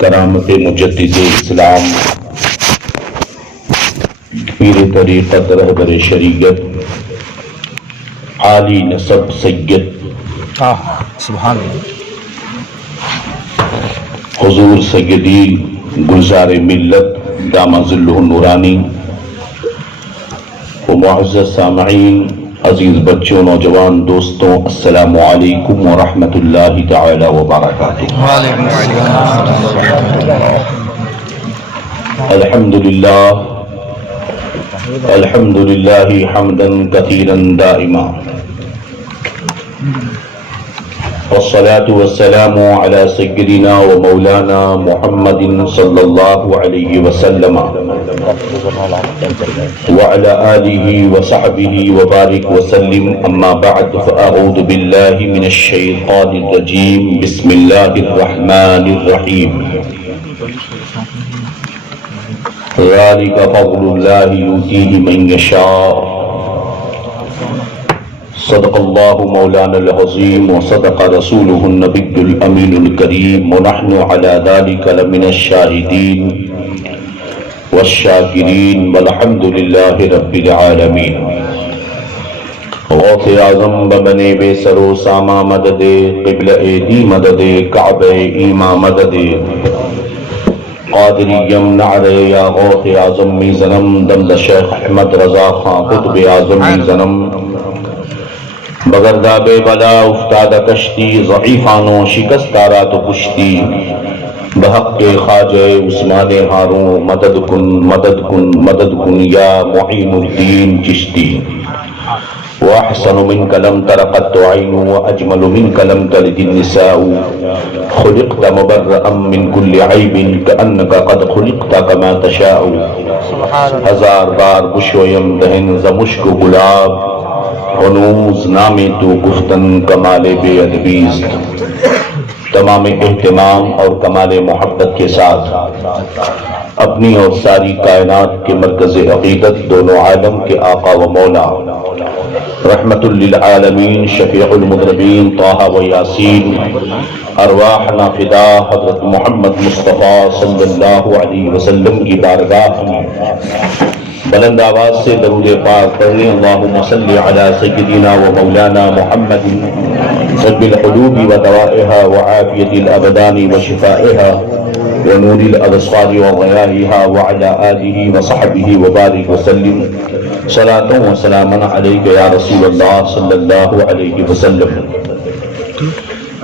کرامت مجدد اسلام، پیر طریقت رہبر شریعت، عالی نسب سید سبحان اللہ حضور سیدی گلزار ملت دامہ ظلہ النورانی و معزز سامعین، عزیز بچوں، نوجوان دوستوں، السلام علیکم ورحمۃ اللہ تعالی وبرکاتہ۔ الحمد للہ حمدا کثیرا دائما، والصلاة والسلام على سيدنا ومولانا محمد صلى الله عليه وسلم وعلى آله وصحبه وبارك وسلم، أما بعد، فأعوذ بالله من الشيطان الرجيم، بسم الله الرحمن الرحيم، ذلك فضل الله يؤتيه من يشاء، صدق اللہ مولانا العظیم وصدق رسولہ النبی الامین الکریم، ونحن على ذلك لمن الشاہدین والشاکرین، والحمد للہ رب العالمین۔ غوث اعظم ببنے بے سر و ساما مدد، قبلہ دی مدد، کعبہ ایما مدد، قادریم نعرہ یا غوث اعظم می زنم، دمد شیخ احمد رضا خان قطب اعظم می زنم، بغردہ بے بلا افتادہ کشتی، ضعیفانوں شکستارا تو پشتی، بحق کے خواجہ عثمان ہاروں، مدد کن مدد کن مدد کن یا معین الدین چشتی، وَأَحْسَنُ مِنْكَ لَمْ تَرَ قَطُّ عَيْنٌ وَأَجْمَلُ مِنْكَ لَمْ تَلِدِ النِّسَاءُ، خُلِقْتَ مُبَرَّأً مِنْ كُلِّ عَيْبٍ كَأَنَّكَ قَدْ خُلِقْتَ كَمَا تَشَاءُ۔ ہزار بار بشویم دہن ز مشک گلاب، ہنوز نام تو گفتن کمال بے ادبیست۔ تمام اہتمام اور کمال محبت کے ساتھ اپنی اور ساری کائنات کے مرکز عقیدت، دونوں عالم کے آقا و مولا، رحمت للعالمین، شفیع المذنبین، طٰہٰ و یاسین، ارواحنا فدا حضرت محمد مصطفیٰ صلی اللہ علیہ وسلم کی بارگاہ میں بلند آواز سے درود پاک پڑھیں۔ اللہم صلی علی سیدنا و مولانا محمد طب القلوب و دوائها وعافیت الابدان و شفائها و نور الابصار و ضیائها وعلی آلہ و صحبہ وبارک وسلم، صلاۃ و سلاما علیک یا رسول اللہ صلی اللہ علیہ وسلم۔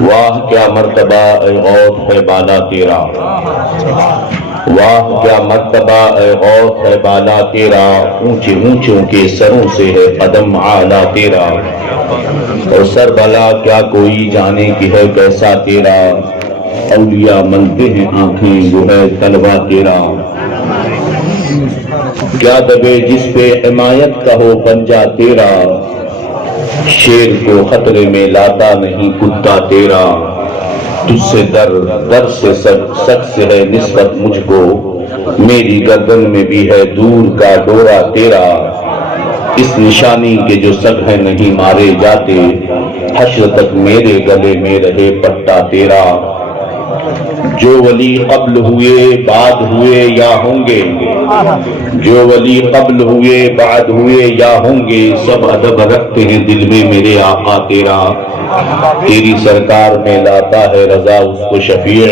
واہ کیا مرتبہ اے غوث ہے بالا تیرا، واہ کیا مرتبہ اے غوث ہے بالا تیرا، اونچے اونچوں کے سروں سے ہے قدم اعلیٰ تیرا، اور سر بلا کیا کوئی جانے کہ ہے کیسا تیرا، اولیاء ملتے ہیں آنکھیں وہ ہے طلبہ تیرا، کیا دبے جس پہ حمایت کا ہو پنجہ تیرا، شیر کو خطرے میں لاتا نہیں کتا تیرا، تجھ سے در سے سچ سے ہے نسبت مجھ کو، میری گردن میں بھی ہے دور کا ڈورا تیرا، اس نشانی کے جو سگ ہیں نہیں مارے جاتے، حشر تک میرے گلے میں رہے پٹا تیرا، جو ولی قبل ہوئے بعد ہوئے یا ہوں گے، جو ولی قبل ہوئے بعد ہوئے یا ہوں گے، سب ادب رکھتے ہیں دل میں میرے آقا تیرا، تیری سرکار میں لاتا ہے رضا اس کو شفیع،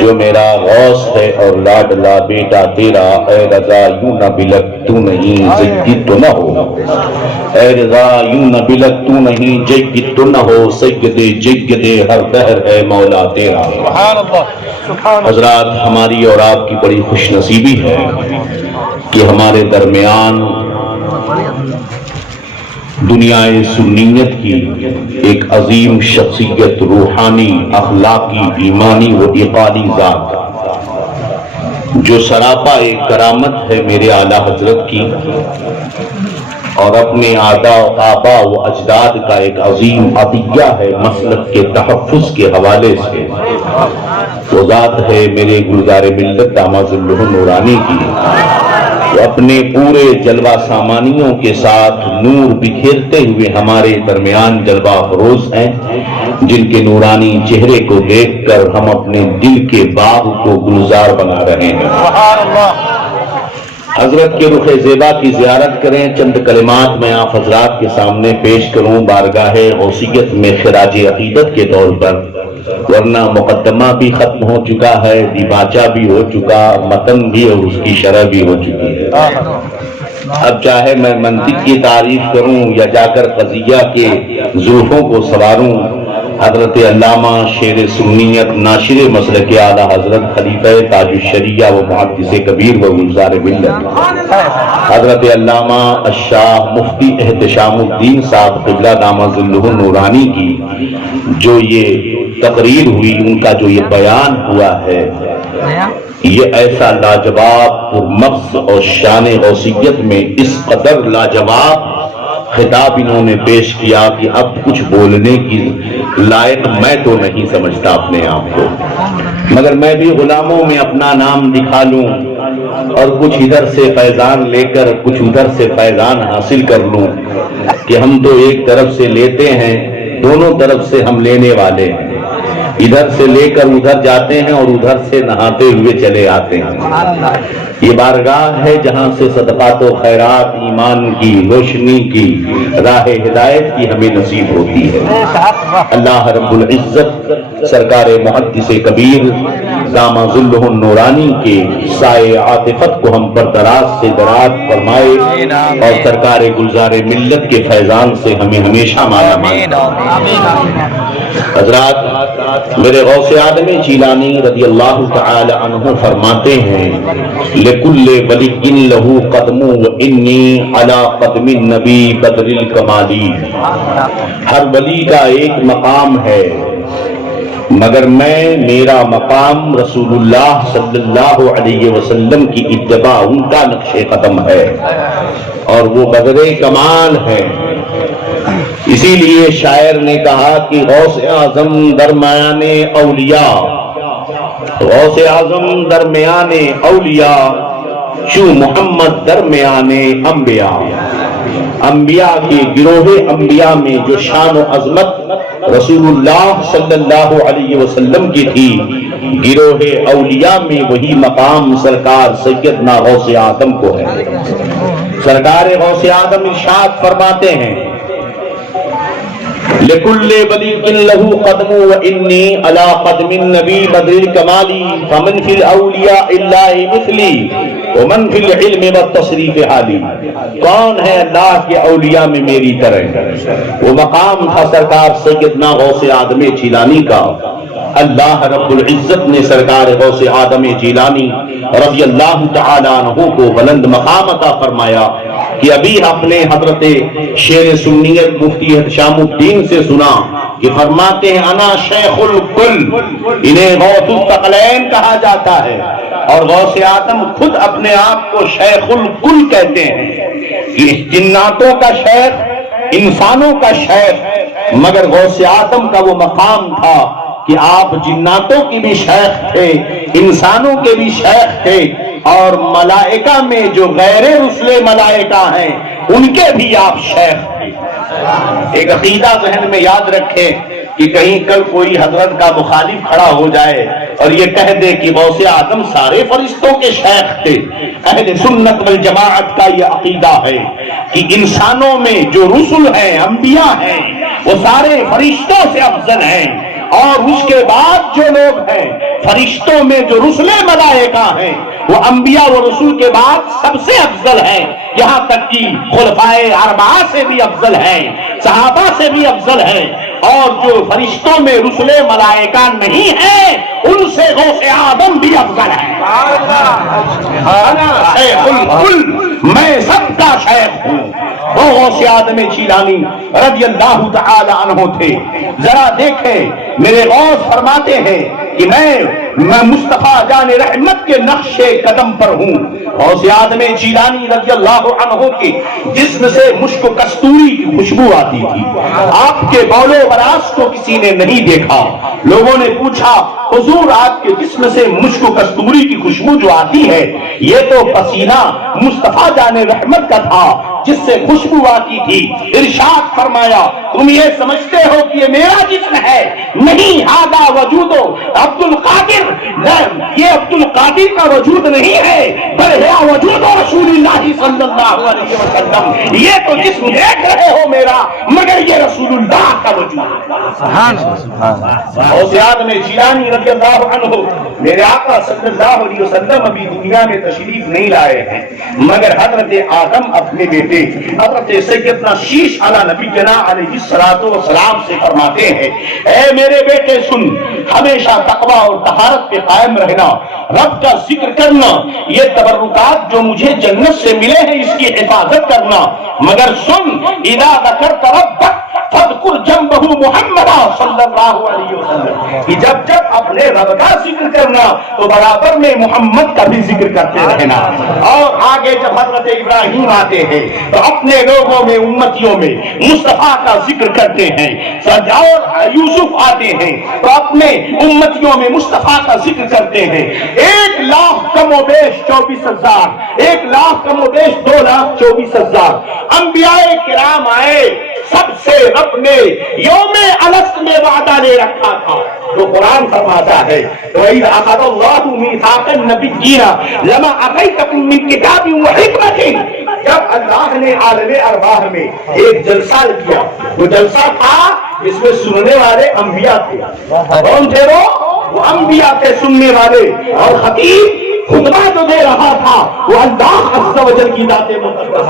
جو میرا غوث ہے اور لاڈلا بیٹا تیرا، اے رضا یوں نہ بلک تو نہیں جیت تو نہ ہو، اے رضا یوں نہ بلک تو نہیں جیت تو نہ ہو، سید جید ہر دہر ہے مولا تیرا۔ حضرات، ہماری اور آپ کی بڑی خوش نصیبی ہے کہ ہمارے درمیان دنیا سنیت کی ایک عظیم شخصیت، روحانی، اخلاقی، ایمانی و عقلی ذات، جو سراپا ایک کرامت ہے میرے اعلیٰ حضرت کی، اور اپنے آبا و اجداد کا ایک عظیم عطیہ ہے مسلک کے تحفظ کے حوالے سے، وہ ذات ہے میرے گلزار ملت دامہ ظلہ النورانی کی، وہ اپنے پورے جلوہ سامانیوں کے ساتھ نور بکھیرتے ہوئے ہمارے درمیان جلوہ افروز ہیں، جن کے نورانی چہرے کو دیکھ کر ہم اپنے دل کے باغ کو گلزار بنا رہے ہیں۔ حضرت کے رخ زیبا کی زیارت کریں۔ چند کلمات میں آپ حضرات کے سامنے پیش کروں بارگاہ غوثیت میں خراج عقیدت کے طور پر، ورنہ مقدمہ بھی ختم ہو چکا ہے، دیباچہ بھی ہو چکا، متن بھی اور اس کی شرح بھی ہو چکی ہے۔ اب چاہے میں منطق کی تعریف کروں یا جا کر قضیہ کے زلفوں کو سواروں، حضرت علامہ شیر سنیت ناشر مسلک اعلیٰ حضرت خلیفہ تاج الشریعہ و محدث کبیر و گلزار ملت حضرت علامہ الشاہ مفتی احتشام الدین صاحب قبلہ دامہ ظلہ النورانی کی جو یہ تقریر ہوئی، ان کا جو یہ بیان ہوا ہے، یہ ایسا لاجواب پرمغز اور شان غوثیت میں اس قدر لاجواب خطاب انہوں نے پیش کیا کہ اب کچھ بولنے کی لائق میں تو نہیں سمجھتا اپنے آپ کو، مگر میں بھی غلاموں میں اپنا نام دکھا لوں اور کچھ ادھر سے فیضان لے کر کچھ ادھر سے فیضان حاصل کر لوں کہ ہم تو ایک طرف سے لیتے ہیں، دونوں طرف سے ہم لینے والے ہیں، ادھر سے لے کر ادھر جاتے ہیں اور ادھر سے نہاتے ہوئے چلے آتے ہیں۔ یہ بارگاہ ہے جہاں سے صدقات و خیرات، ایمان کی روشنی کی راہ ہدایت کی ہمیں نصیب ہوتی ہے۔ اللہ رب العزت سرکار محدث کبیر دامہ ظلہ النورانی کے سائے عاطفت کو ہم پر دراز سے دراز فرمائے اور سرکار گلزار ملت کے فیضان سے ہمیں ہمیشہ مالا مال۔ حضرات، میرے غوث اعظم جیلانی رضی اللہ تعالی عنہ فرماتے ہیں لِكُلِّ وَلِيٍّ لَهُ قَدْمٌ وَإِنِّي عَلَى قَدْمِ النَّبِي بَدْرِ الْكَمَالِ۔ ہر ولی کا ایک مقام ہے، مگر میرا مقام رسول اللہ صلی اللہ علیہ وسلم کی اتباع، ان کا نقش قدم ہے اور وہ بدر کمال ہے۔ اسی لیے شاعر نے کہا کہ غوث اعظم درمیان اولیاء، غوث اعظم درمیان اولیاء، شو محمد درمیان انبیاء۔ انبیاء کے گروہ انبیاء میں جو شان و عظمت رسول اللہ صلی اللہ علیہ وسلم کی تھی، گروہ اولیاء میں وہی مقام سرکار سیدنا غوث اعظم کو ہے۔ سرکار غوث اعظم ارشاد فرماتے ہیں لِكُلِّ وَلِيٍّ لَهُ قَدْمٌ وَإِنِّي عَلَى قَدْمِ النَّبِي بَدْرِ الْكَمَالِ فَمَنْ فِي الْأَوْلِيَاءِ اللَّهِ مِثْلِي وَمَنْ فِي الْعِلْمِ وَالتَّصْرِيفِ حَالِي۔ کون ہے اللہ کے اولیاء میں میری طرح؟ وہ مقام تھا سرکار سیدنا غوث اعظم جیلانی کا۔ اللہ رب العزت نے سرکار غوث اعظم جیلانی رضی اللہ تعالی عنہ کو بلند مقام عطا فرمایا کہ ابھی اپنے حضرت شیر سنیت مفتی احتشام الدین سے سنا کہ فرماتے ہیں انا شیخ الکل، انہیں غوث الثقلین کہا جاتا ہے، اور غوث اعظم خود اپنے آپ کو شیخ الکل کہتے ہیں کہ جناتوں کا شیخ، انسانوں کا شیخ، مگر غوث اعظم کا وہ مقام تھا کہ آپ جناتوں کی بھی شیخ تھے، انسانوں کے بھی شیخ تھے، اور ملائکہ میں جو غیر رسل ملائکہ ہیں ان کے بھی آپ شیخ تھے۔ ایک عقیدہ ذہن میں یاد رکھیں کہ کہیں کل کوئی حضرت کا مخالف کھڑا ہو جائے اور یہ کہہ دے کہ غوث اعظم سارے فرشتوں کے شیخ تھے۔ اہل سنت والجماعت کا یہ عقیدہ ہے کہ انسانوں میں جو رسل ہیں، انبیاء ہیں، وہ سارے فرشتوں سے افضل ہیں، اور اس کے بعد جو لوگ ہیں فرشتوں میں جو رسل ملائکہ ہیں وہ انبیاء و رسول کے بعد سب سے افضل ہیں، یہاں تک کہ خلفائے اربعہ سے بھی افضل ہیں، صحابہ سے بھی افضل ہیں، اور جو فرشتوں میں رسل ملائکہ نہیں ہیں ان سے غوث اعظم بھی افضل ہے۔ انا شیخ الکل، میں سب کا شیخ ہوں۔ وہ غوث اعظم جیلانی رضی اللہ تعالی عنہ تھے۔ ذرا دیکھیں میرے غوث فرماتے ہیں کہ میں مصطفیٰ جان رحمت کے نقش قدم پر ہوں۔ غوث اعظم جیلانی رضی اللہ عنہ کے جسم سے مشک و کستوری کی خوشبو آتی تھی۔ آپ کے بول و براز کو کسی نے نہیں دیکھا۔ لوگوں نے پوچھا حضور آپ کے جسم سے مشک و کستوری کی خوشبو جو آتی ہے یہ تو پسینہ مصطفیٰ جان رحمت کا تھا جس سے خوشبو آتی تھی۔ ارشاد فرمایا تم یہ سمجھتے ہو کہ یہ میرا جسم ہے، نہیں، ہاذا وجود عبد القادر، یہ عبد القادر کا وجود نہیں ہے، بل ہے وجود رسول اللہ صلی اللہ علیہ وسلم۔ یہ تو جسم دیکھ رہے ہو میرا، مگر یہ رسول اللہ کا وجود ہے۔ غوث اعظم جیلانی رضی اللہ عنہ، میرے آقا صلی اللہ علیہ وسلم ابھی دنیا میں تشریف نہیں لائے ہیں، مگر حضرت آدم اپنے بیٹے حضرت سیدنا شیش علی نبی جنا علیہ الصلوۃ والسلام سے فرماتے ہیں، اے میرے بیٹے سن، ہمیشہ تقوی اور طہارت پہ قائم رہنا، رب کا ذکر کرنا، یہ تبرکات جو مجھے جنت سے ملے ہیں اس کی حفاظت کرنا، مگر سن، اذا ذکرت ربک فاذکر جنبہ محمد صلی اللہ علیہ وسلم، کہ جب جب اپنے رب کا ذکر کرنا تو برابر میں محمد کا بھی ذکر کرتے رہنا۔ اور آگے جب حضرت ابراہیم آتے ہیں تو اپنے لوگوں میں، امتیوں میں مصطفیٰ کا ذکر کرتے ہیں، اور یوسف آتے ہیں تو اپنے امتیوں میں مصطفیٰ کا ذکر کرتے ہیں۔ 1,00,000 کم و بیش 24,000، 1,00,000 کم و بیش 2,24,000 انبیاء کرام آئے، سب سے رب نے یوم الست میں وعدہ لے رکھا تھا، جو قرآن فرماتا ہے وَإِذْ أَخَذَ اللَّهُ مِيثَاقَ النَّبِيِّينَ لَمَا آتَيْتُكُم مِّن كِتَابٍ وَحِكْمَةٍ۔ جب اللہ نے عالم ارواح میں ایک جلسہ کیا، وہ جلسہ تھا جس میں سننے والے انبیاء تھے۔ کون تھے وہ انبیاء تھے سننے والے، اور خطیب خطبہ جو دے رہا تھا وہ اللہ عز و جل کی ذات مقدس،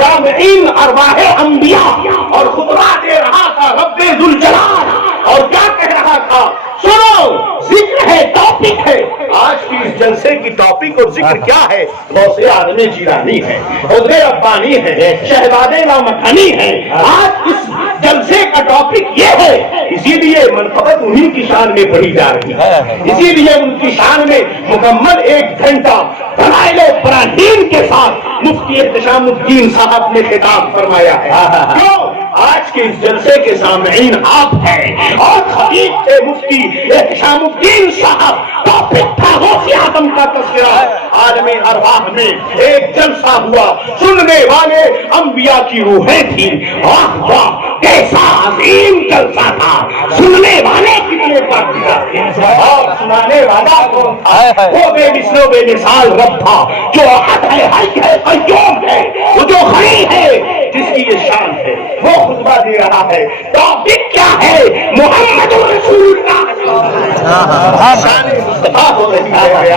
سامعین ارواح انبیاء، اور خطبہ دے رہا تھا رب ذوالجلال، اور کیا کہہ رہا تھا؟ سنو، ذکر ہے، ٹاپک ہے۔ آج کی اس جلسے کی ٹاپک اور ذکر کیا ہے؟ غوث اعظم جیلانی ہے، حضرت ربانی ہے، شہزاد لامکانی ہے۔ آج اس جلسے کا ٹاپک یہ ہے، اسی لیے منقبت انہی کی شان میں پڑھی جا رہی ہے، اسی لیے ان کی شان میں مکمل 1 گھنٹہ دلائل براہین کے ساتھ مفتی احتشام الدین صاحب نے خطاب فرمایا ہے۔ کیوں؟ آج کے اس جلسے کے سامعین آپ ہیں، اور خطیب تھے مفتی احتشام الدین صاحب، ٹاپک تھا غوث اعظم کا تذکرہ۔ عالم ارواح میں ایک جلسہ ہوا، سننے والے انبیاء کی روحیں تھیں۔ واہ واہ، کیسا عظیم جلسہ تھا، سننے والے کتنے پاکیزہ تھے، اور سنانے والا کون تھا؟ وہ بے مثل و بے مثال رب تھا، جو احد ہے، حی ہے، قیوم ہے، وہ جو حی ہے، جس کی یہ شان ہے، وہ خطبہ دے رہا ہے۔ ٹاپک کیا ہے؟ محمد رسول اللہ، شان مصطفیٰ ہو رہی ہے۔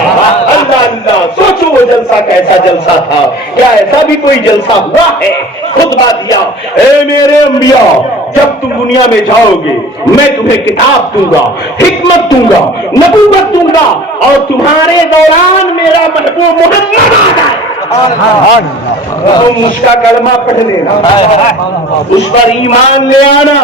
اللہ اللہ، سوچو وہ جلسہ کیسا جلسہ تھا، کیا ایسا بھی کوئی جلسہ ہوا ہے؟ خطبہ دیا، اے میرے انبیاء، جب تم دنیا میں جاؤ گے میں تمہیں کتاب دوں گا، حکمت دوں گا، نبوت دوں گا، اور تمہارے دوران میرا محبوب محمد آ جائے، تم اس کا کلمہ پڑھ لینا، اس پر ایمان لے آنا۔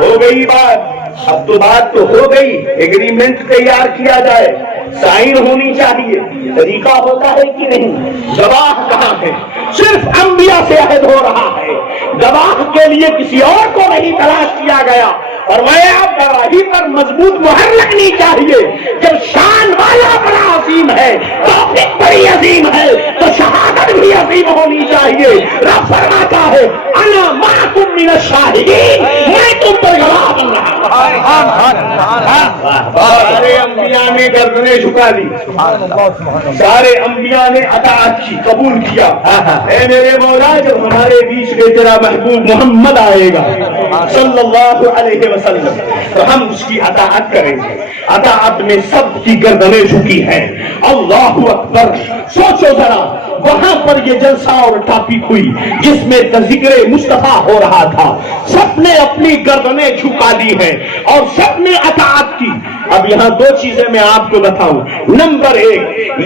ہو گئی بات، اب تو بات تو ہو گئی، ایگریمنٹ تیار کیا جائے، سائن ہونی چاہیے، طریقہ ہوتا ہے کہ نہیں؟ گواہ کہاں ہے؟ صرف انبیاء سے عہد ہو رہا ہے، گواہ کے لیے کسی اور کو نہیں تلاش کیا گیا۔ فرمایا گواہی پر مضبوط مہر لگنی چاہیے۔ جب شان والا بڑا عظیم ہے، ٹاپک بڑی عظیم ہے، تو شہادت بھی عظیم ہونی چاہیے۔ رب فرماتا ہے انا معکم من الشاہدین، میں تم پر گواہ بن رہا ہوں۔ سارے انبیاء نے گردنیں جھکا دی، سارے انبیاء نے اطاعت کی، قبول کیا۔ اے میرے مولا، جب ہمارے بیچ میں تیرا محبوب محمد آئے گا صلی اللہ علیہ وسلم تو ہم اس کی اطاعت کریں گے۔ اطاعت میں سب کی گردنیں جھکی ہیں۔ اللہ اکبر، سوچو ذرا، وہاں پر یہ جلسہ اور ٹاپک ہوئی جس میں ذکر مصطفیٰ ہو رہا تھا، سب نے اپنی گردنیں جھکا دی ہیں اور سب نے اطاعت کی۔ اب یہاں 2 چیزیں میں آپ کو بتاؤں۔ نمبر 1،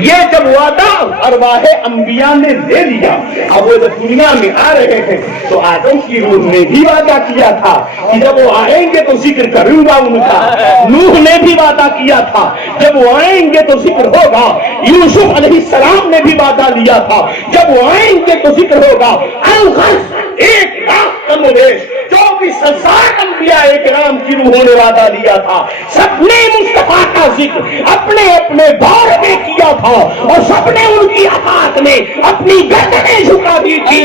یہ جب وعدہ ارواح انبیاء نے دے لیا، اب وہ جب دنیا میں آ رہے ہیں تو آدم کی روح نے بھی وعدہ کیا تھا کہ جب وہ آئیں گے تو ذکر کروں گا ان کا۔ نوح نے بھی وعدہ کیا تھا جب وہ آئیں گے تو ذکر ہوگا۔ یوسف علیہ السلام نے بھی وعدہ لیا تھا جب وہ آئیں گے تو ذکر ہوگا۔ الغرض 1,00,000 کم و بیش بھی 60 انبیاء کرام کی روحوں نے وعدہ لیا تھا، سب نے مصطفیٰ کا ذکر اپنے اپنے دور میں کیا تھا اور سب نے ان کی اطاعت میں اپنی گردنیں جھکا دی تھی۔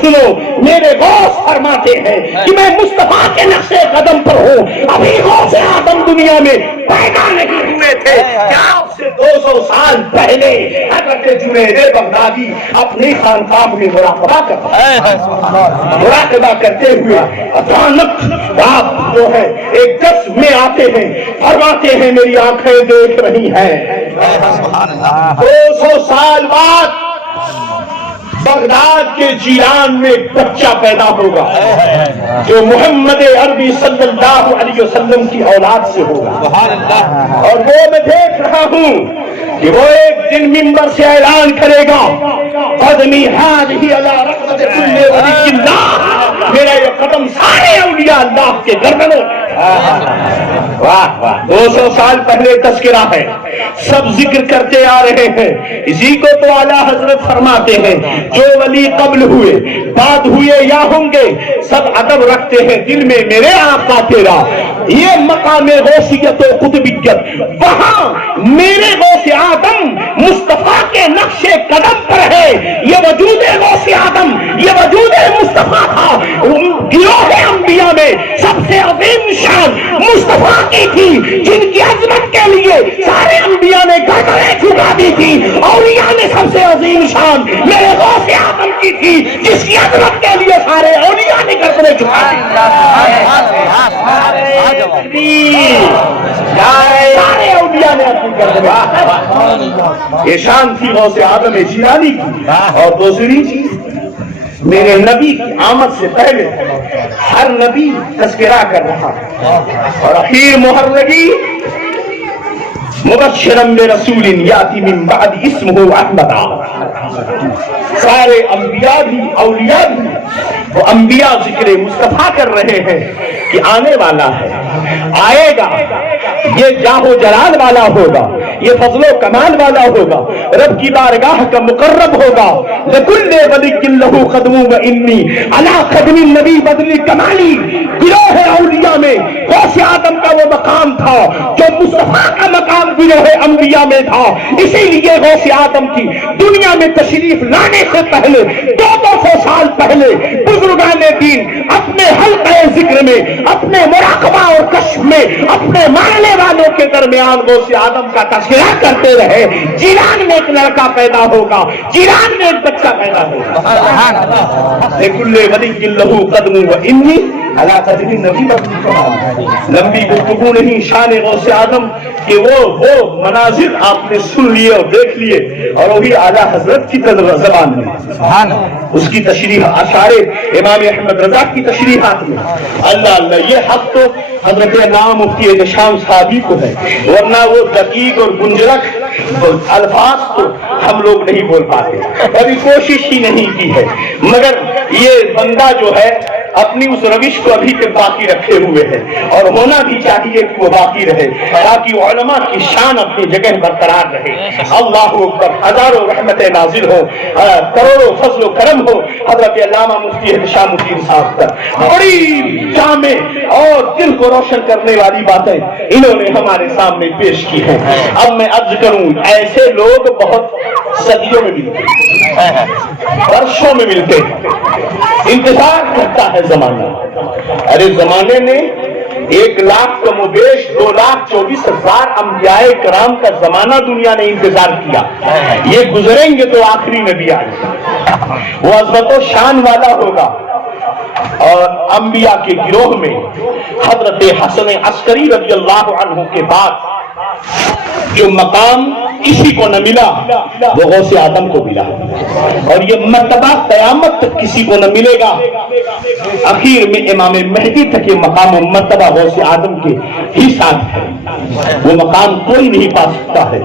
سنو، میرے غوث فرماتے ہیں کہ میں مصطفیٰ کے نقش قدم پر ہوں، ابھی غوث اعظم دنیا میں پیدا نہیں ہوئے تھے، کیا اس سے 200 سال پہلے حضرت جنید بغدادی اپنی خانقاہ میں مراقبہ کرتے ہوئے اچانک آپ جو ہے ایک جس میں آتے ہیں، فرماتے ہیں میری آنکھیں دیکھ رہی ہیں 200 سال بعد بغداد کے جیلان میں ایک بچہ پیدا ہوگا جو محمد عربی صلی اللہ علیہ وسلم کی اولاد سے ہوگا، اور وہ میں دیکھ رہا ہوں کہ وہ ایک دن منبر سے اعلان کرے گا قدمی ہذہ علی رقبۃ کل ولی اللہ، میرا یہ قدم سارے اولیاء اللہ کے گردنوں۔ واہ واہ، 200 سال پہلے تذکرہ ہے، سب ذکر کرتے آ رہے ہیں، اسی کو تو اعلیٰ حضرت فرماتے ہیں جو ولی قبل ہوئے بعد ہوئے یا ہوں گے سب ادب رکھتے ہیں دل میں میرے آقا تیرا، یہ مقام غوثیت و قطبیت وہاں میرے غوث آدم مصطفیٰ کے نقش قدم پر ہے، یہ وجود غوث آدم، یہ وجود مصطفیٰ تھا۔ گروہ انبیاء میں سب سے عظیم شان مصطفیٰ کی تھی، جن کی عظمت کے لیے سارے انبیاء نے گردنیں جھکا دی تھی، اولیاء میں سب سے عظیم شان میرے غوث آدم کی تھی، جس کی عظمت کے لیے سارے اولیاء نے گردنیں جھکا دی، سارے اولیاء نے اپنی گردنیں۔ یہ شان تھی غوث آدم جیلانی کی۔ اور دوسری چیز، میرے نبی کی آمد سے پہلے ہر نبی تذکرہ کر رہا اور اخیر مہر لگی مبشرا برسول یاتی من بعد اسمہ احمد۔ سارے انبیاء بھی اولیاء بھی وہ انبیاء ذکر مصطفیٰ کر رہے ہیں کہ آنے والا ہے، آئے گا، یہ جاہ و جلال والا ہوگا، یہ فضل و کمال والا ہوگا، رب کی بارگاہ کا مقرب ہوگا۔ لکل ولی لہ قدم و انی علی قدم النبی بدل کمالی۔ گروہ اولیاء میں غوث آدم کا وہ مقام تھا جو مصطفیٰ کا مقام گروہ انبیاء میں تھا، اسی لیے غوث آدم کی دنیا میں تشریف لانے سے پہلے 200 سال پہلے بزرگان دین اپنے حلقہ ذکر میں، اپنے مراقبہ اور کشف میں، اپنے ماننے والوں کے درمیان غوث آدم کا تذکرہ کرتے رہے۔ جیلان میں ایک لڑکا پیدا ہوگا، جیلان میں ایک بچہ پیدا ہوگا۔ لکل ولی لہ قدم و انی علی قدم النبی بدل۔ لمبی گفتگو نہیں، شان غوث آدم کہ وہ مناظر آپ نے سن لیے اور دیکھ لیے، اور وہی اعلیٰ حضرت کی زبان میں اس کی تشریح اشعار امام احمد رضا کی تشریحات میں۔ اللہ اللہ، یہ حق تو حضرت علامہ مفتی احتشام صاحبی کو ہے، ورنہ وہ دقیق اور گنجرک الفاظ تو ہم لوگ نہیں بول پاتے، ابھی کوشش ہی نہیں کی ہے، مگر یہ بندہ جو ہے اپنی اس روش کو ابھی تک باقی رکھے ہوئے ہے، اور ہونا بھی چاہیے کہ وہ باقی رہے تاکہ علماء کی شان اپنی جگہ برقرار رہے۔ اللہ اکبر، ہزاروں رحمتیں نازل ہو، کروڑوں فضل و کرم ہو حضرت علامہ مفتی احتشام الدین صاحب پر۔ بڑی جامع اور دل کو روشن کرنے والی باتیں انہوں نے ہمارے سامنے پیش کی ہیں۔ اب میں عرض کروں، ایسے لوگ بہت صدیوں میں ملتے ہیں، برسوں میں ملتے ہیں، انتظار کرتا ہے زمانہ۔ ارے زمانے نے 1,00,000 کم و بیش 2,24,000 انبیاء کرام کا زمانہ دنیا نے انتظار کیا، یہ گزریں گے تو آخری نبی آئے گا، وہ عظمت و شان والا ہوگا۔ اور انبیاء کے گروہ میں حضرت حسن عسکری رضی اللہ عنہ کے بعد جو مقام کسی کو نہ ملا وہ غوث آدم کو ملا، اور یہ مرتبہ قیامت تک کسی کو نہ ملے گا۔ اخیر میں امام مہدی تک یہ مقام و مرتبہ غوث آدم کے ہی ساتھ ہے، وہ مقام کوئی نہیں پا سکتا ہے۔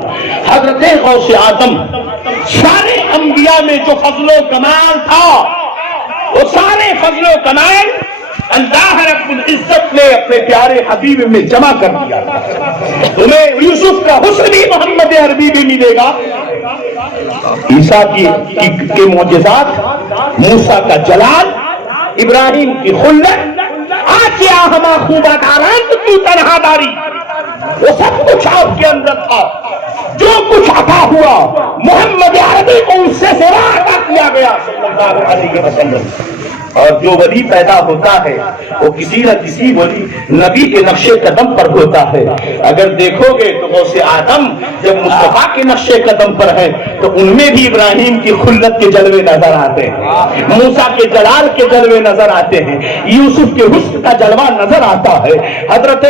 حضرت غوث آدم سارے انبیاء میں جو فضل و کمال تھا وہ سارے فضل و کمال اللہ رب العزت نے اپنے پیارے حبیب میں جمع کر دیا۔ تمہیں یوسف کا حسن بھی محمد عربی بھی ملے گا، عیسیٰ کے معجزات، موسیٰ کا جلال، ابراہیم کی خلت آچیا ہما خوبہ داران تو تنہا داری، وہ سب کچھ آپ کے اندر تھا، جو کچھ عطا ہوا محمد عربی کو اس سے سوا عطا کیا گیا صلی اللہ علیہ وسلم۔ اور جو ولی پیدا ہوتا ہے وہ کسی نہ کسی ولی نبی کے نقش قدم پر ہوتا ہے۔ اگر دیکھو گے تو غوث اعظم جب مصطفیٰ کے نقش قدم پر ہے تو ان میں بھی ابراہیم کی خلت کے جلوے نظر آتے ہیں، موسیٰ کے جلال کے جلوے نظر آتے ہیں، یوسف کے حسن کا جلوہ نظر آتا ہے، حضرت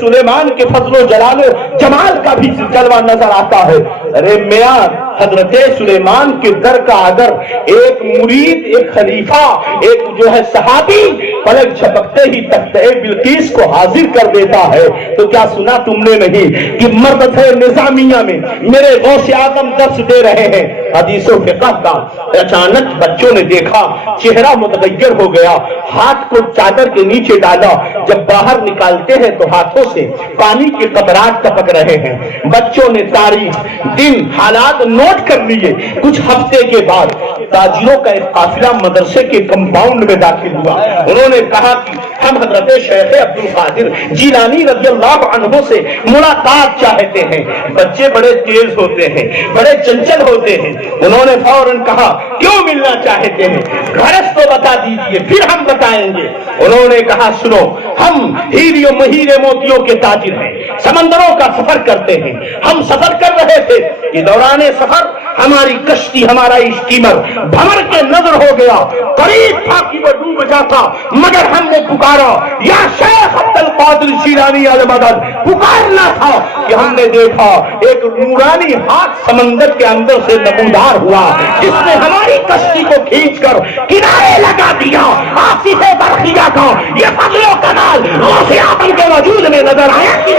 سلیمان کے فضل و جلال و جمال کا بھی جلوہ نظر آتا ہے۔ ارے میاں، حضرت سلیمان کے در کا اگر ایک مرید، ایک خلیفہ، ایک جو ہے صحابی پلک جھپکتے ہی تختہ بلقیس کو حاضر کر دیتا ہے تو کیا سنا تم نے نہیں کہ مدرسہ نظامیہ میں میرے غوث اعظم درس دے رہے ہیں حدیث و فقہ کا، اچانک بچوں نے دیکھا چہرہ متغیر ہو گیا، ہاتھ کو چادر کے نیچے ڈالا، جب باہر نکالتے ہیں تو ہاتھوں سے پانی کے قطرات ٹپک رہے ہیں۔ بچوں نے تاریخ، دن، حالات نوٹ کر لیے۔ کچھ ہفتے کے بعد تاجروں کا ایک قافلہ مدرسے کے کمپاؤنڈ میں داخل ہوا۔ انہوں نے کہا کہ ہم حضرت شیخ عبد القادر جیلانی رضی اللہ عنہ سے ملاقات چاہتے ہیں۔ بچے بڑے تیز ہوتے ہیں، بڑے چنچل ہوتے ہیں، انہوں نے فوراً کہا کیوں ملنا چاہتے ہیں، غرض تو بتا دیجئے پھر ہم بتائیں گے۔ انہوں نے کہا سنو، ہم ہیرے موتیوں کے تاجر ہیں، سمندروں کا سفر کرتے ہیں، ہم سفر کر رہے تھے کہ دوران سفر ہماری کشتی، ہمارا اسٹیمر بھمر کے نظر ہو گیا، قریب تھا کہ وہ ڈوب جاتا، مگر ہم نے پکارا یا شیخ عبد القادر جیلانی المدد، پکارنا تھا کہ ہم نے دیکھا ایک نورانی ہاتھ سمندر کے اندر سے نمودار ہوا جس نے ہماری کشتی کو کھینچ کر کنارے لگا دیا۔ آصف برقیہ کا یہ فضل و کمال غوث اعظم کے وجود میں نظر آیا کہ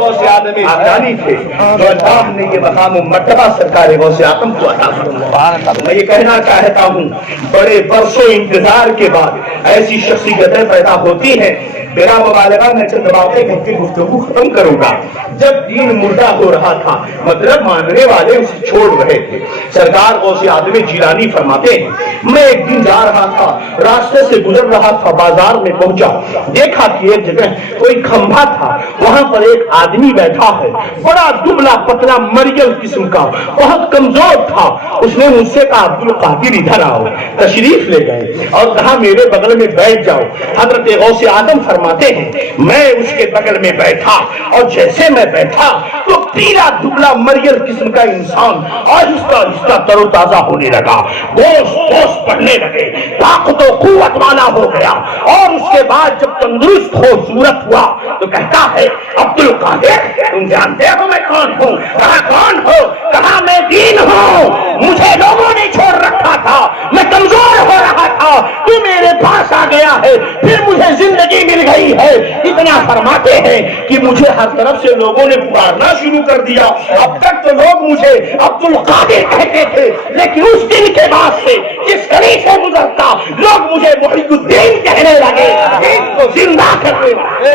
غوث اعظم حقانی تھے جو اللہ نے یہ مقام و مرتبہ سرکار غوث اعظم کو عطا فرمایا۔ میں یہ کہنا چاہتا ہوں بڑے برسوں انتظار کے بعد ایسی شخصیتیں پیدا ہوتی ہیں۔ میرا مبالغہ میں چند باتیں کہہ کے گفتگو ختم کروں گا۔ جب دین مردہ ہو رہا تھا، مطلب ماننے والے اسے چھوڑ رہے تھے، سرکار غوث اعظم جیلانی فرماتے ہیں میں ایک دن جا رہا تھا، راستے سے گزر رہا تھا، بازار میں پہنچا، دیکھا کہ ایک جگہ کوئی کھمبا تھا، وہاں پر ایک آدمی بیٹھا ہے، بڑا دبلا پتلا مریل قسم کا، بہت کمزور تھا۔ اس نے مجھ سے کہا عبد القادر ادھر آؤ، تشریف لے گئے اور کہا میرے بغل میں بیٹھ جاؤ۔ حضرت غوث اعظم فرماتے ہیں میں اس کے بغل میں بیٹھا اور جیسے میں بیٹھا تو پیلا دبلا مریل قسم کا انسان آہستہ آہستہ تر و تازہ ہونے لگا، گوشت بڑھنے لگے، طاقت و قوت والا ہو گیا، اور اس کے بعد جب تندرست ہو صورت ہوا تو کہتا ہے عبد القادر تم جانتے ہو میں کون ہوں؟ کہا کون ہو؟ کہا میں دین ہوں، مجھے لوگوں نے چھوڑ رکھا تھا، میں کمزور ہو رہا تھا، تو میرے پاس آ گیا ہے، پھر مجھے زندگی مل گئی ہے۔ اتنا فرماتے ہیں کہ مجھے ہر طرف سے لوگوں نے پکارنا شروع کر دیا۔ اب تک تو لوگ مجھے عبد القادر کہتے تھے، لیکن اس دن کے بعد سے جس گلی سے گزرتا لوگ مجھے محی الدین کہنے لگے، دین کو زندہ کرنے لگے۔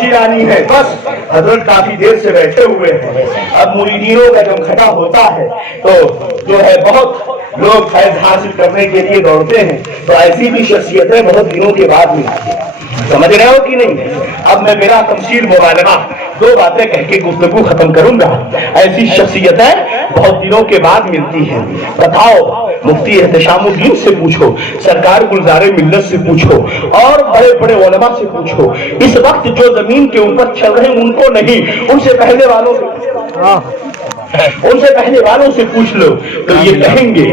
جیلانی ہے بس حضرت کافی دیر سے بیٹھے ہوئے ہیں، اب مریدینوں کا جب کھٹا ہوتا ہے تو جو ہے بہت لوگ فیض حاصل کرنے کے لیے دوڑتے ہیں، تو ایسی بھی شخصیتیں بہت دنوں کے بعد ملتی ہیں، سمجھ رہے ہو کہ نہیں؟ اب میں میرا تفصیل مبالغہ دو باتیں کہہ کے گفتگو ختم کروں گا۔ ایسی شخصیتیں بہت دنوں کے بعد ملتی ہیں، بتاؤ مفتی احتشام الدین سے پوچھو، سرکار گلزار ملت سے پوچھو، اور بڑے بڑے علماء سے پوچھو، اس وقت جو زمین کے اوپر چل رہے ہیں ان کو نہیں، ان سے پہلے والوں سے پوچھ لو تو یہ کہیں گے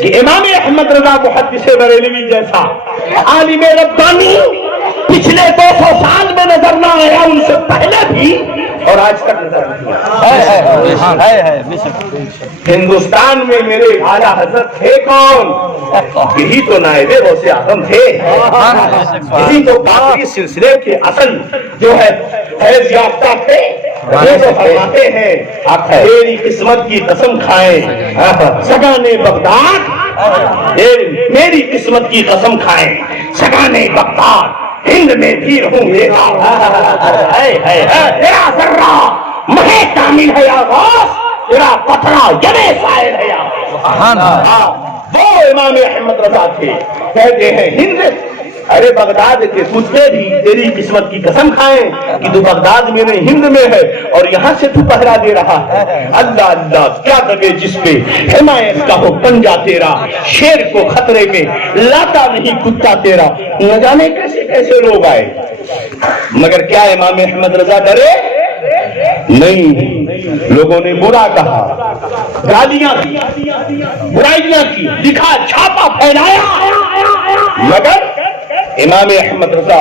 کہ امام احمد رضا محدث بریلوی جیسا عالم ربانی پچھلے 200 سال میں نظر نہ آیا، ان سے پہلے بھی اور آج تک نظر نہیں آیا۔ ہندوستان میں میرے اعلیٰ حضرت تھے کون؟ یہی تو نائب غوث اعظم تھے، یہی تو باقی سلسلے کے اصل جو ہے فیض یافتہ تھے۔ یہ تو فرماتے ہیں تیری قسمت کی قسم کھائیں سگانے بغداد، میری قسمت کی قسم کھائیں سگانے بغداد، ہند میں بھی رہوں گے تیرا ذرہ مہے کامل ہے یا غوث، تیرا پتھرا یمے سائل ہے یا سبحان اللہ۔ وہ امام احمد رضا تھے، کہتے ہیں ہند، ارے بغداد کے کتے بھی تیری قسمت کی قسم کھائیں کہ تو بغداد میں نہیں ہند میں ہے اور یہاں سے تو پہرا دے رہا ہے۔ اللہ اللہ کیا دبے جس پہ حمایت کا ہو پنجا تیرا، شیر کو خطرے میں لاتا نہیں کتا تیرا۔ نہ جانے کیسے کیسے لوگ آئے، مگر کیا امام احمد رضا ڈرے نہیں؟ لوگوں نے برا کہا، گالیاں کی، برائیاں کی، لکھا چھاپا پھیلایا، مگر امام احمد رضا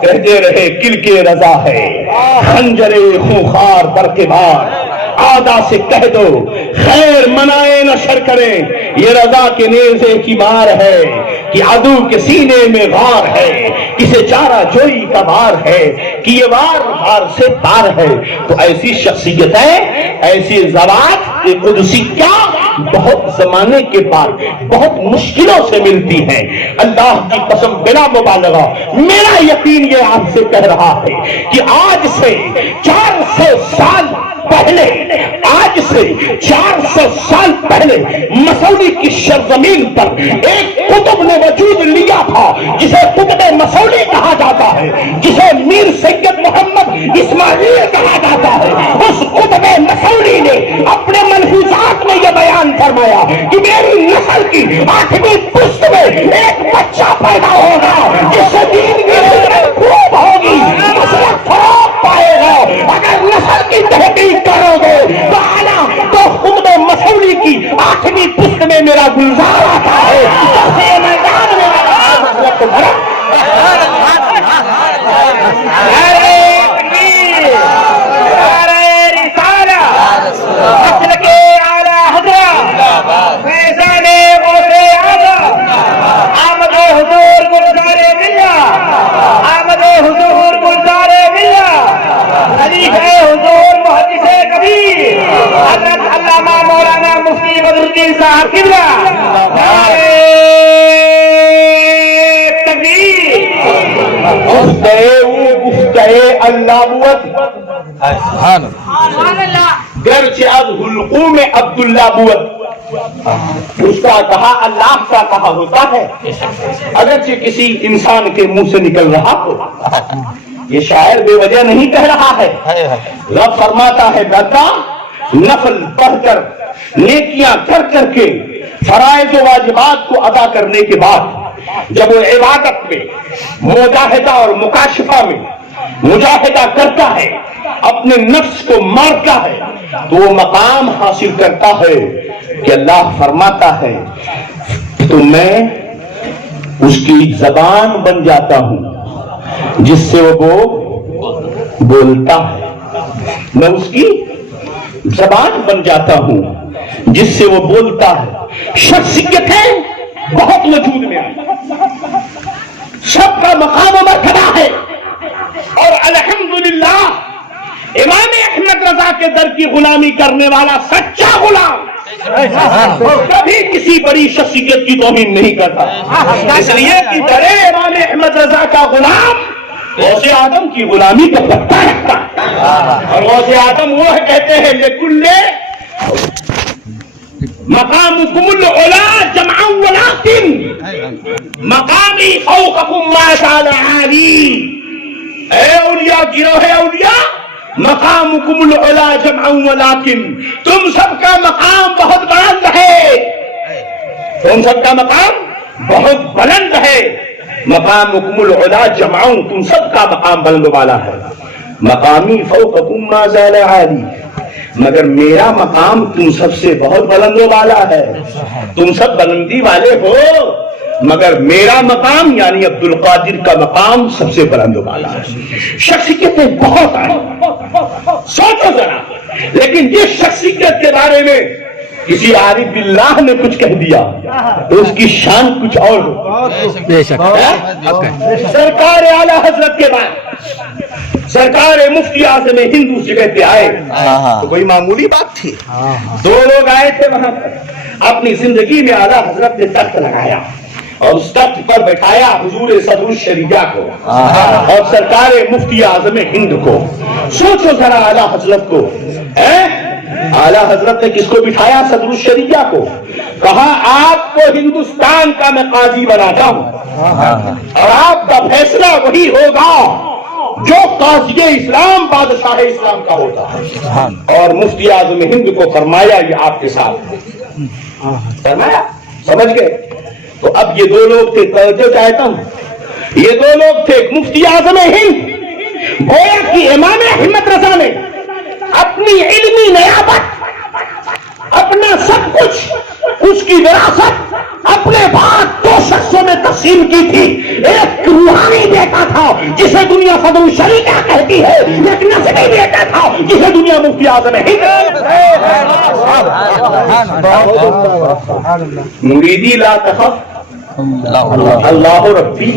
کہتے رہے کل کے رضا ہے، خنجرے خونخوار برق بار، آدھا سے کہہ دو خیر منائے نہ شر کریں، یہ رضا کے نیزے کی مار ہے کہ عدو کے سینے میں غار ہے، کسے چارہ جوئی کا بار ہے کہ یہ وار بار سے پار ہے۔ تو ایسی شخصیتیں، ایسی ذوات قدسی کیا بہت زمانے کے بعد بہت مشکلوں سے ملتی ہیں۔ اللہ کی قسم بلا مبالغہ میرا یقین یہ آپ سے کہہ رہا ہے کہ آج سے 400 سال پہلے، آج سے 400 سال پہلے مسولی کی سرزمین پر ایک قطب نے وجود لیا تھا جسے قطب مسولی کہا جاتا ہے، جسے میر سید محمد اسماعیل کہا جاتا ہے۔ اس قطب مسولی نے اپنے ملحوظات میں یہ بیان فرمایا کہ میری نسل کی 8ویں پشت میں ایک بچہ پیدا ہوگا جس سے دین کی فکر خوب ہوگی، مسلک فروغ پائے گا۔ اگر نسل کی تحقیق کرو گے تو آنا تو خطب مسولی کی 8ویں پشت میں میرا گلزار آتا ہے۔ میدان میں گرچہ از حلقوم عبداللہ بوت، اس کا کہا اللہ کا کہا ہوتا ہے، اگرچہ کسی انسان کے منہ سے نکل رہا ہو۔ یہ شاعر بے وجہ نہیں کہہ رہا ہے، رب فرماتا ہے بیٹا نفل پڑھ کر، نیکیاں کر کر کے، فرائض و واجبات کو ادا کرنے کے بعد جب وہ عبادت میں، مجاہدہ اور مکاشفہ میں مجاہدہ کرتا ہے، اپنے نفس کو مارتا ہے، تو وہ مقام حاصل کرتا ہے کہ اللہ فرماتا ہے تو میں اس کی زبان بن جاتا ہوں جس سے وہ بولتا ہے، میں اس کی زبان بن جاتا ہوں جس سے وہ بولتا ہے۔ شخصیتیں بہت وجود میں آئی، سب کا مقام و مرتبہ ہے، اور الحمدللہ امام احمد رضا کے در کی غلامی کرنے والا سچا غلام کبھی کسی بڑی شخصیت کی توہین نہیں کرتا، اس لیے کہ بڑے امام احمد رضا کا غلام غوث آدم کی غلامی کا پتہ رکھتا ہے، اور غوث آدم وہ کہتے ہیں لکل مقامکم العلا جمعا ولکن مقامی فوقکم ما زال عالی۔ اے اولیاء گروہ اولیاء، مقامکم العلا جمعا ولکن، تم سب کا مقام بہت بلند ہے، تم سب کا مقام بہت بلند ہے۔ مقامکم العلا جمعا، تم سب کا مقام بلند والا ہے۔ مقامی فوقکم ما زال عالی، مگر میرا مقام تم سب سے بہت بلند والا ہے۔ تم سب بلندی والے ہو، مگر میرا مقام یعنی عبد القادر کا مقام سب سے بلند والا ہے۔ شخصیتیں بہت آئیں، سوچو ذرا، لیکن جس شخصیت کے بارے میں کسی عارف باللہ نے کچھ کہہ دیا تو اس کی شان کچھ اور ہو۔ سرکار اعلیٰ حضرت کے بعد سرکار مفتی اعظم ہند اس جگہ پہ آئے تو کوئی معمولی بات تھی؟ دو لوگ آئے تھے وہاں پر، اپنی زندگی میں اعلیٰ حضرت نے تخت لگایا، اور اس تخت پر بٹھایا حضور صدر الشریعہ کو اور سرکار مفتی اعظم ہند کو. سوچو ذرا اعلیٰ حضرت کو, اعلیٰ حضرت نے کس کو بٹھایا؟ صدر الشریعہ کو. کہا آپ کو ہندوستان کا میں قاضی بناتا ہوں اور آپ کا فیصلہ وہی ہوگا جو قاضی اسلام بادشاہ اسلام کا ہوتا ہے. اور مفتی اعظم ہند کو فرمایا یہ آپ کے ساتھ فرمایا. سمجھ گئے؟ تو اب یہ دو لوگ تھے, توجہ چاہتا ہوں, یہ دو لوگ تھے. مفتی اعظم ہند گویا کہ امام احمد رضا نے اپنی علمی نیابت, اپنا سب کچھ, اس کی وراثت اپنے بعد دو شخصوں میں تقسیم کی تھی. ایک روحانی بیٹا تھا جسے دنیا صدر الشریعہ کہتی ہے, ایک نسبی بیٹا تھا جسے دنیا مفتی اعظم ہند. مریدی لا تخف اللہ ربی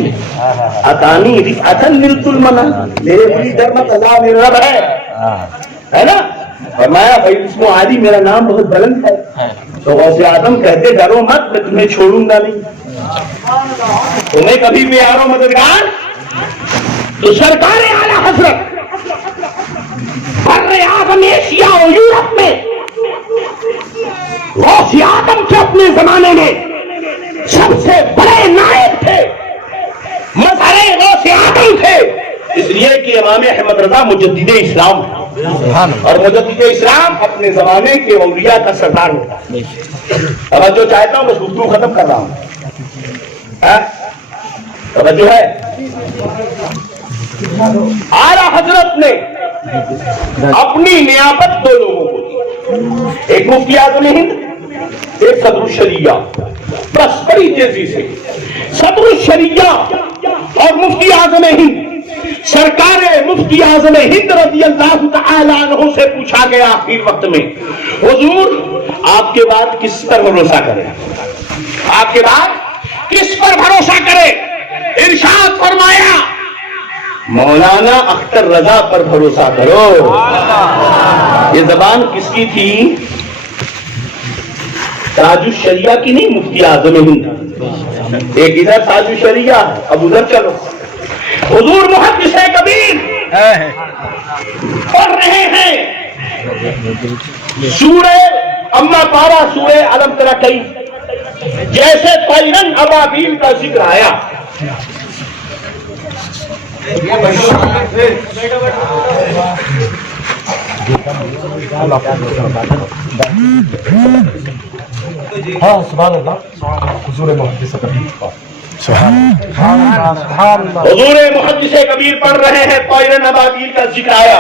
اتانی رفعتا نلت المنى, میرے بری ڈر مت, اللہ میرا رب ہے نا. فرمایا بھائی اس کو عالی میرا نام بہت بلند ہے. تو غوث اعظم کہتے ڈرو مت, میں تمہیں چھوڑوں گا نہیں, تمہیں کبھی بھی یارو مددگار. تو سرکار اعلیٰ حضرت بر اعظم ایشیا اور یورپ میں غوث اعظم کے اپنے زمانے میں سب سے بڑے نائب تھے, مظہر غوث اعظم تھے. اس لیے کہ امام احمد رضا مجدد اسلام ہے, اور مجدد اسلام اپنے زمانے کے اولیاء کا سردار ہوتا ہے. توجہ چاہتا ہوں, بس گفتگو ختم کر رہا ہوں. توجہ ہے. اعلیٰ حضرت نے اپنی نیابت دو لوگوں کو دی, ایک مفتی اعظم ہند, ایک صدر الشریعہ. بس بڑی تیزی سے صدر الشریعہ اور مفتی اعظم ہند, سرکار مفتی اعظم ہند رضی اللہ تعالی عنہ سے پوچھا گیا آخر وقت میں, حضور آپ کے بعد کس پر بھروسہ کریں, آپ کے بعد کس پر بھروسہ کریں؟ ارشاد فرمایا مولانا اختر رضا پر بھروسہ کرو. یہ زبان کس کی تھی؟ تاج الشریعہ کی نہیں, مفتی اعظم ہند. ایک ادھر تاج الشریعہ, اب ادھر چلو. حضور محدث کبیر پڑھ رہے ہیں سورہ اما پارا, سورہ علم ترا کئی, جیسے طیرن ابابیل کا ذکر آیا. سبحان اللہ. حضور محدث کبیر, حضور محدث کبیر پڑھ رہے ہیں, طیرن ابابیل کا ذکر آیا.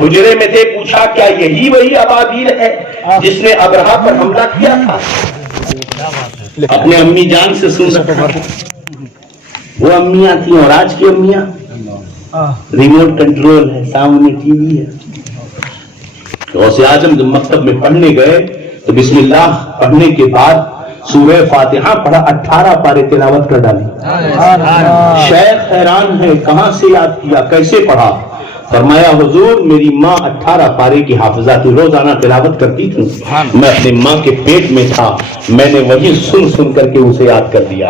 حجرے میں تھے, پوچھا کیا یہی وہی ابابیل ہے جس نے ابرہہ پر حملہ کیا تھا؟ اپنے امی جان سے سن رکھا. وہ امیاں تھیں اور آج کی امیاں ریموٹ کنٹرول ہے, سامنے ٹی وی ہے. غوث اعظم جب مکتب میں پڑھنے گئے تو بسم اللہ پڑھنے کے بعد سورہ فاتحہ پڑھا, 18 پارے تلاوت کر ڈالی. شیخ حیران ہے, کہاں سے یاد کیا, کیسے پڑھا؟ فرمایا حضور میری ماں 18 پارے کی حافظہ تھی, روزانہ تلاوت کرتی تھی, میں اپنی ماں کے پیٹ میں تھا, میں نے وہی سن سن کر کے اسے یاد کر دیا.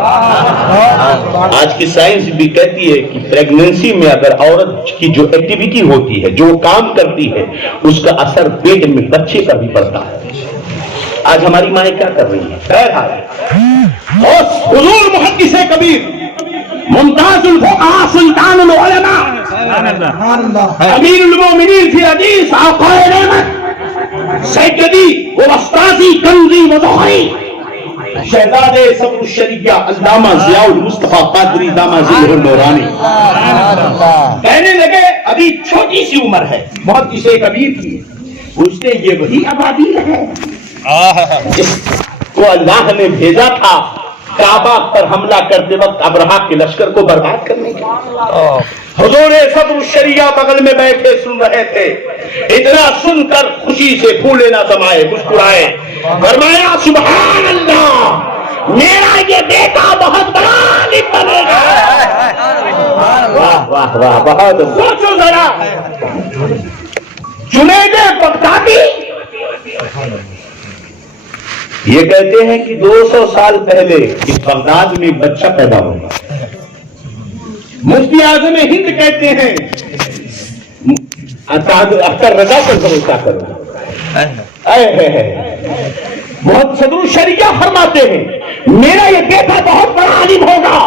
آج کی سائنس بھی کہتی ہے کہ پریگننسی میں اگر عورت کی جو ایکٹیویٹی ہوتی ہے, جو کام کرتی ہے, اس کا اثر پیٹ میں بچے کا بھی پڑتا ہے. آج ہماری مائیں کیا کر رہی ہیں؟ حضور محدث کبیر, ممتاز الفقہاء, سلطان العلماء, امیر المومنین فی حدیث, آقا نعمت, سیدی و استاذی کنزی و ذخری, شہزادے صدر الشریعہ علامہ ضیاء المصطفیٰ قادری دامہ ذلہ النورانی. کہنے لگے ابھی چھوٹی سی عمر ہے محدث کبیر کی, پوچھتے یہ وہی ابابیل ہے جس کو اللہ نے بھیجا تھا کعبہ پر حملہ کرتے وقت ابرہہ کے لشکر کو برباد کرنے کے؟ حضور صدر الشریعہ بغل میں بیٹھے سن رہے تھے. اتنا سن کر خوشی سے پھولے نہ سمائے, مسکرائے. فرمایا سبحان اللہ, میرا یہ بیٹا بہت بڑا عالم بنے گا. واہ واہ واہ, بہت. سوچو ذرا, جنید بغدادی یہ کہتے ہیں کہ 200 سال پہلے اس بغداد میں ایک بچہ پیدا ہوا. مفتی اعظم ہند کہتے ہیں اختر رضا پر بھروسہ کرو. محمد صدر الشریعہ فرماتے ہیں میرا یہ بیٹا بہت بڑا عالم ہوگا.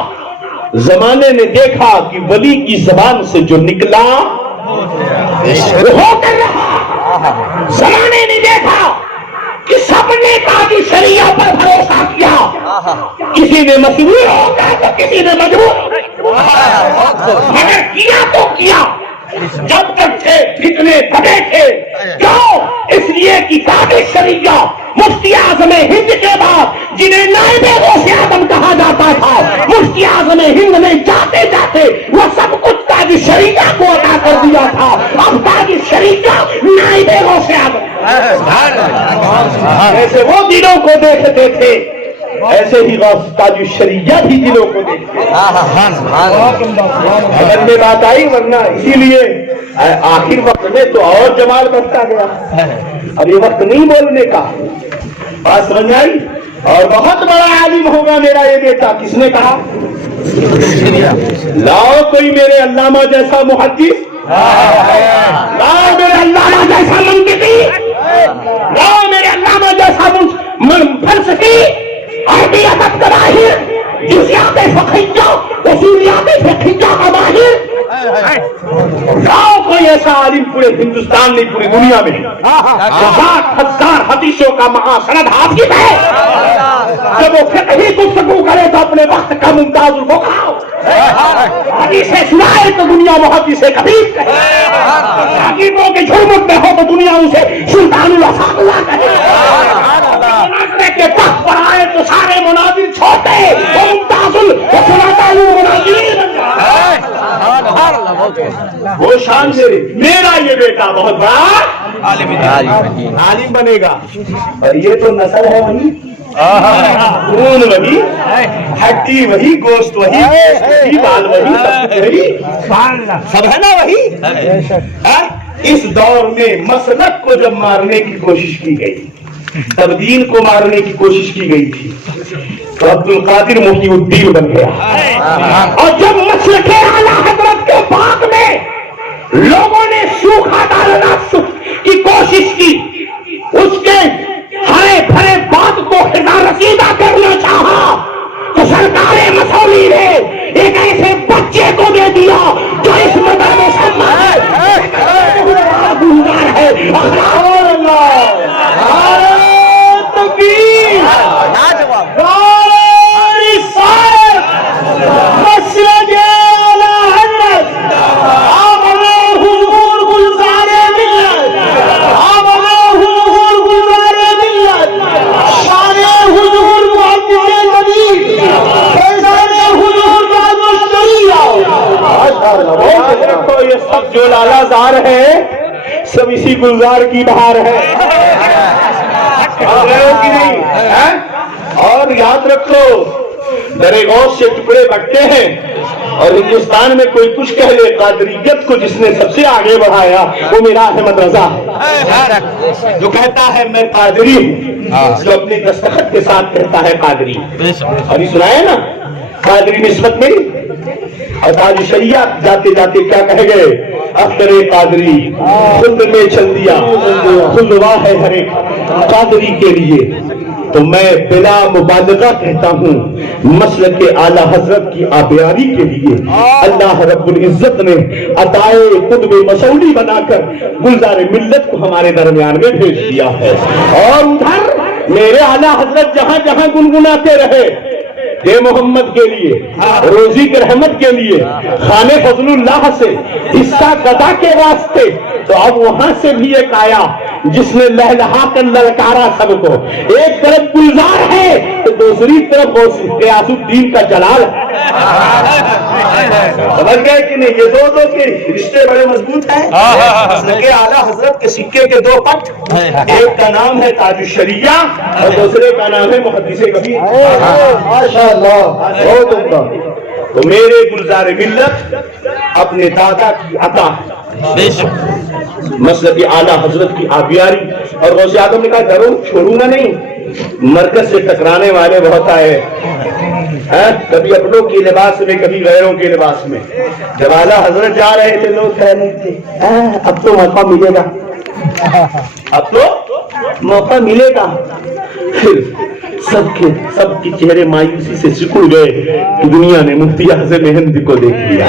زمانے نے دیکھا کہ ولی کی زبان سے جو نکلا وہ ہو کر رہا. زمانے نے دیکھا کہ سب نے تاج شریعہ پر بھروسہ کیا. کسی نے مجبور ہو گیا تو کسی نے مجبور مگر کیا تو کیا. جب تک تھے کتنے بڑے تھے کیوں؟ اس لیے کہ تاج شریعہ مفتی اعظم ہند کے بعد جنہیں نائب غوث اعظم کہا جاتا تھا مفتی اعظم ہند نے جاتے جاتے وہ سب کچھ تاج شریعہ کو عطا کر دیا تھا. اب تاج شریعہ نائب غوث اعظم. ایسے وہ دلوں کو دیکھتے تھے ایسے ہی تاج شریعہ بھی دلوں کو دیکھتے. اگر میں بات آئی ورنہ اسی لیے آخر وقت میں تو اور جمال بڑھتا گیا. اب یہ وقت نہیں بولنے کا. بات سمجھ آئی؟ اور بہت بڑا عالم ہوگا میرا یہ بیٹا. کس نے کہا؟ لاؤ کوئی میرے علامہ جیسا محدث, لاؤ میرے علامہ جیسا منطقی, لاؤ میرے علامہ جیسا فلسفی, عربی ادب کا ماہر, جزیات فقہیہ اصولیات فقہیہ کا ماہر. لاؤ کوئی ایسا عالم پورے ہندوستان نہیں پوری دنیا میں 60,000 حدیثوں کا مہاسند حافظ ہے. جب وہ فقہی گفتگو کرے تو اپنے وقت کا ممتاز الفقہاء حدیثیں سنائے تو دنیا محدث کبیر کہے, عجیبوں کے جھرمٹ میں ہو تو دنیا اسے سلطان الاساتذہ کہے. مناظرے کے تخت پر آئے تو سارے مناظر چھوٹے وہ ممتاز الخلفاء المناظرین بن جائے. وہ شان سے میرا یہ بیٹا بہت بڑا عالم بنے گا. اور یہ تو نسل ہے وہی, خون وہی, ہڈی وہی, گوشت وہی, بال وہی, سب ہے نا وہی. اس دور میں مسلک کو جب مارنے کی کوشش کی گئی, تبدیل کو مارنے کی کوشش کی گئی تھی تو عبد القادر محی الدین بن گیا. اور جب مسلک اعلیٰ حضرت کے بعد میں لوگوں نے سوکھا ڈالنا کی کوشش کی, اس کے ہرے بھرے بات کو خدا رسیدہ کرنا چاہا تو سرکار مسولی نے ایک ایسے بچے کو دے دیا جو اس مدرسے گلزار ہے. یہ سب جو لالا زار ہے سب اسی گلزار کی بہار ہے. کی نہیں. اور یاد رکھو درے غوث سے ٹکڑے بٹتے ہیں اور ہندوستان میں کوئی کچھ کہہ لے, قادریت کو جس نے سب سے آگے بڑھایا وہ میرا احمد رضا ہے. جو کہتا ہے میں قادری ہوں جو اپنے دستخط کے ساتھ کہتا ہے قادری. اور یہ سنایا نا قادری نسبت میری. اور تاج شریعہ جاتے جاتے کیا کہہ گئے, اختر قادری خود میں چل دیا, خلوا ہے ہر ایک قادری کے لیے. تو میں بلا مبالغہ کہتا ہوں مسلک اعلیٰ حضرت کی آبیاری کے لیے اللہ رب العزت نے عطائے قطب مسولی بنا کر گلزار ملت کو ہمارے درمیان میں بھیج دیا ہے. اور ادھر میرے اعلیٰ حضرت جہاں جہاں گنگناتے رہے اے محمد کے لیے, روزی کے رحمت کے لیے, خانے فضل اللہ سے حصہ گدا کے واسطے, تو اب وہاں سے بھی ایک آیا جس نے لہلہا کر للکارا سب کو. ایک طرف گلزار ہے تو دوسری طرف غیاث الدین کا جلال ہے. سمجھ گئے کہ نہیں؟ یہ دو کے رشتے بڑے مضبوط ہیں. اعلیٰ حضرت کے سکے کے دو پٹ, ایک کا نام ہے تاج الشریعہ اور دوسرے کا نام ہے محدث کبیر. تو میرے گلزار ملت اپنے دادا کی عطا مسلک اعلیٰ حضرت کی آبیاری. اور غوث اعظم نے کہا ڈرو چھوڑوں گا نہیں, مرکز سے ٹکرانے والے بہت آئے، کبھی اپنوں کی لباس میں کبھی غیروں کے لباس میں. جب اعلیٰ حضرت جا رہے تھے لوگ کہہ رہے تھے اب تو موقع ملے گا، اب تو موقع ملے گا. پھر سب کے چہرے مایوسی سے سکڑ گئے کہ دنیا نے مفتی اعظم ہند کو دیکھ لیا.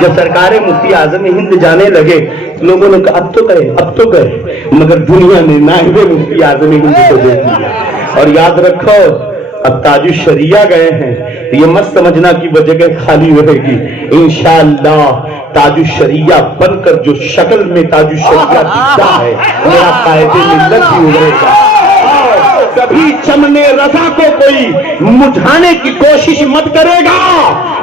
جب سرکار مفتی اعظم ہند جانے لگے لوگوں نے کہا اب تو گئے، مگر دنیا نے نائب مفتی اعظم ہند کو دیکھ لیا. اور یاد رکھو اب تاج الشریعہ گئے ہیں، یہ مت سمجھنا کہ وہ جگہ خالی رہے گی. انشاءاللہ تاج الشریعہ بن کر جو شکل میں تاج الشریعہ دکھتا ہے میرا قائد ملت بھی ابھرے گا. کبھی چمنے رضا کو کوئی مجھانے کی کوشش مت کرے گا،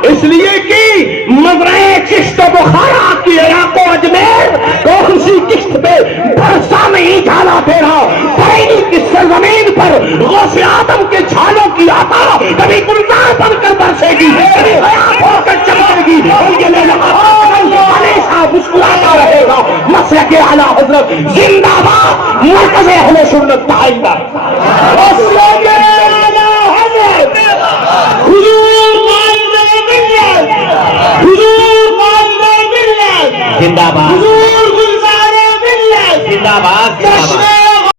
اس لیے کہ مزرعہ چشت بخارا کی عراق و اجمیر کون سی کشت پہ بھرسا نہیں ڈالا تیرا. بریلی کی سرزمین پر غوث آدم کے چھالوں کی آتا کبھی گلزار بن کر برسے گی، کبھی حیات ہو کر چمکے گی، اور یہ ہمیشہ مسکراتا رہے گا. مسلک اعلیٰ حضرت زندہ باد، مرکز اہل سنت کا آئندہ.